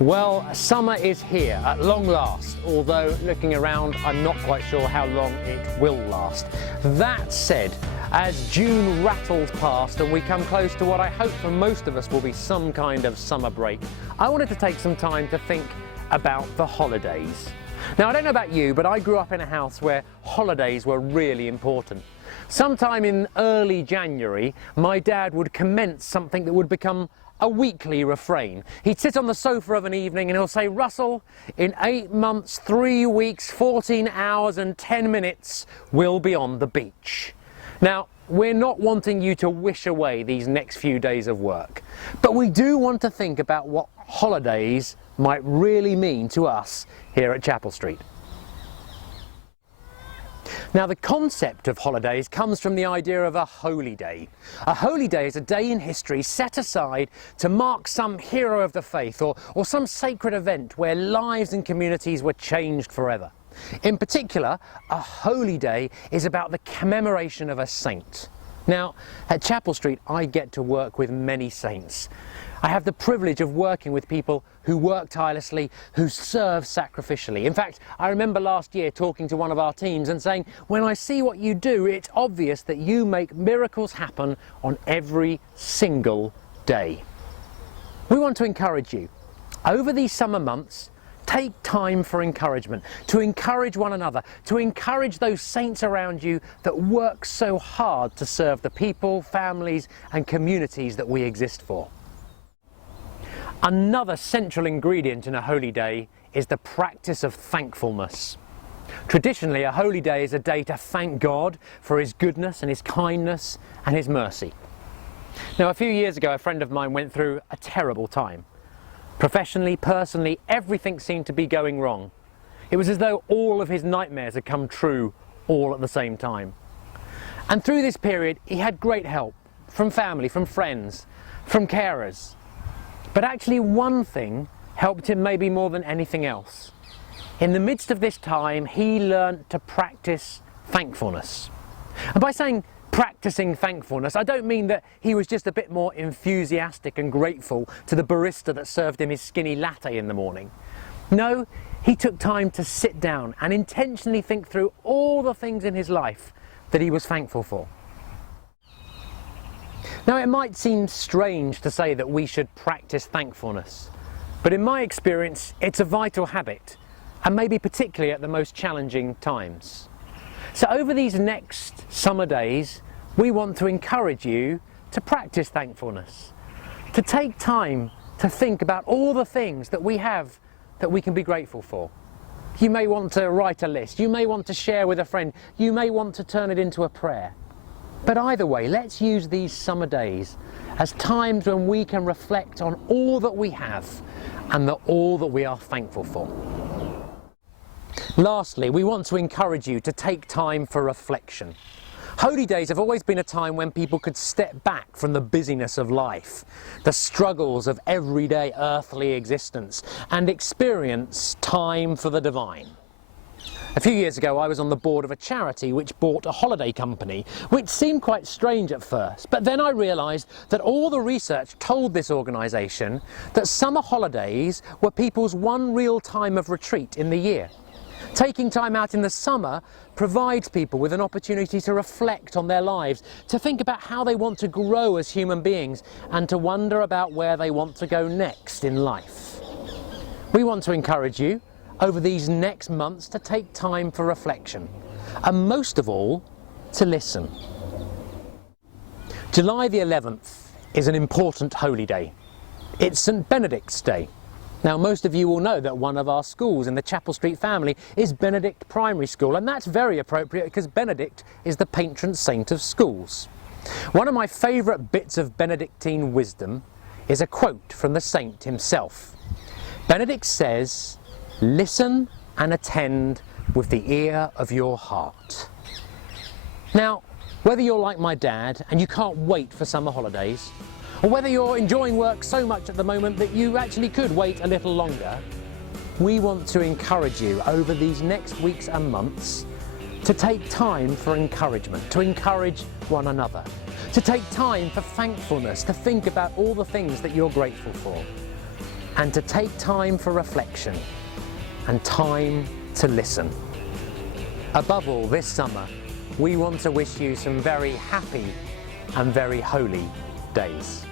Well, summer is here at long last, although looking around I'm not quite sure how long it will last. That said, as June rattles past and we come close to what I hope for most of us will be some kind of summer break, I wanted to take some time to think about the holidays. Now, I don't know about you, but I grew up in a house where holidays were really important. Sometime in early January, my dad would commence something that would become a weekly refrain. He'd sit on the sofa of an evening and he'll say, "Russell, in 8 months, 3 weeks, 14 hours and 10 minutes, we'll be on the beach." Now, we're not wanting you to wish away these next few days of work, but we do want to think about what holidays might really mean to us here at Chapel Street. Now, the concept of holidays comes from the idea of a holy day. A holy day is a day in history set aside to mark some hero of the faith or some sacred event where lives and communities were changed forever. In particular, a holy day is about the commemoration of a saint. Now, at Chapel Street, I get to work with many saints. I have the privilege of working with people who work tirelessly, who serve sacrificially. In fact, I remember last year talking to one of our teams and saying, "When I see what you do, it's obvious that you make miracles happen on every single day." We want to encourage you. Over these summer months, take time for encouragement, to encourage one another, to encourage those saints around you that work so hard to serve the people, families and communities that we exist for. Another central ingredient in a holy day is the practice of thankfulness. Traditionally, a holy day is a day to thank God for His goodness and His kindness and His mercy. Now, a few years ago, a friend of mine went through a terrible time. Professionally, personally, everything seemed to be going wrong. It was as though all of his nightmares had come true all at the same time. And through this period, he had great help from family, from friends, from carers. But actually one thing helped him maybe more than anything else. In the midst of this time, he learned to practice thankfulness. And by saying practicing thankfulness, I don't mean that he was just a bit more enthusiastic and grateful to the barista that served him his skinny latte in the morning. No, he took time to sit down and intentionally think through all the things in his life that he was thankful for. Now, it might seem strange to say that we should practice thankfulness, but in my experience, it's a vital habit, and maybe particularly at the most challenging times. So over these next summer days, we want to encourage you to practice thankfulness, to take time to think about all the things that we have that we can be grateful for. You may want to write a list, you may want to share with a friend, you may want to turn it into a prayer. But either way, let's use these summer days as times when we can reflect on all that we have and all that we are thankful for. Lastly, we want to encourage you to take time for reflection. Holy days have always been a time when people could step back from the busyness of life, the struggles of everyday earthly existence, and experience time for the divine. A few years ago, I was on the board of a charity which bought a holiday company, which seemed quite strange at first, but then I realised that all the research told this organisation that summer holidays were people's one real time of retreat in the year. Taking time out in the summer provides people with an opportunity to reflect on their lives, to think about how they want to grow as human beings, and to wonder about where they want to go next in life. We want to encourage you over these next months to take time for reflection, and most of all, to listen. July the 11th is an important holy day. It's St Benedict Stay. Now, most of you will know that one of our schools in the Chapel Street family is Benedict Primary School, and that's very appropriate because Benedict is the patron saint of schools. One of my favourite bits of Benedictine wisdom is a quote from the saint himself. Benedict says, "Listen and attend with the ear of your heart." Now, whether you're like my dad and you can't wait for summer holidays, or whether you're enjoying work so much at the moment that you actually could wait a little longer, we want to encourage you over these next weeks and months to take time for encouragement, to encourage one another, to take time for thankfulness, to think about all the things that you're grateful for. and to take time for reflection and time to listen. Above all, this summer, we want to wish you some very happy and very holy days.